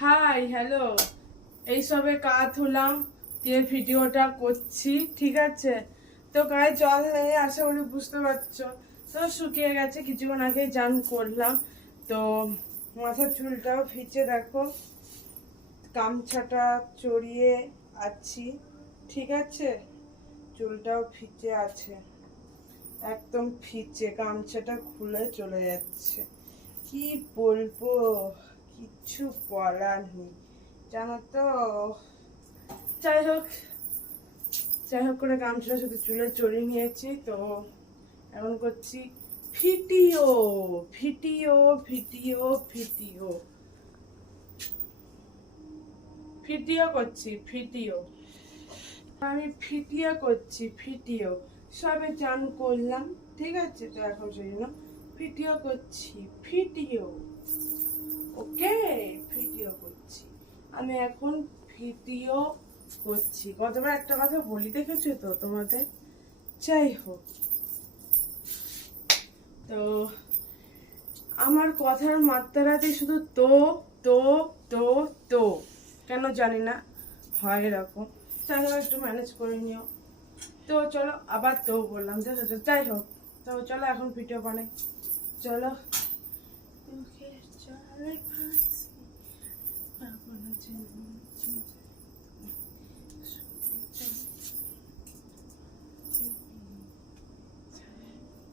Hi hello, এইসবে কাজ হলাম দিয়ে ভিডিওটা করছি, ঠিক আছে? তো গায়ে জল নেই, আশা করি বুঝতে পারছো। তো শুকিয়ে গেছে, কিছুক্ষণ আগে চান করলাম। তো মাথার চুলটাও ভিজে, দেখো গামছাটা চড়িয়ে আছি, ঠিক আছে? চুলটাও ভিজে আছে, একদম ভিজে, গামছাটা খুলে চলে যাচ্ছে। কি বলবো, কিচ্ছু বলার নেই, জানো তো। যাই হোক করে গামছাটা শুধু চুলে চড়িয়ে নিয়েছি। তো এখন করছি video video video video video করছি, ভিডিও আমি ভিডিও করছি, ভিডিও সবে চান করলাম, ঠিক আছে? তো এখন সেই জন্য ভিডিও করছি, ভিডিও। ওকে, ভিডিও করছি আমি এখন, ভিডিও করছি। কতবার একটা কথা বলি দেখেছো তো তোমাদের? যাই হোক, তো আমার কথার মাত্রাতে শুধু তো তো তো তো কেন জানি না হয় এরকম। চলো একটু ম্যানেজ করে নিও। তো চলো, আবার তো বললাম, দেখেছো? যাই হোক, তো চলো এখন ভিডিও বানাই, চলো। চলে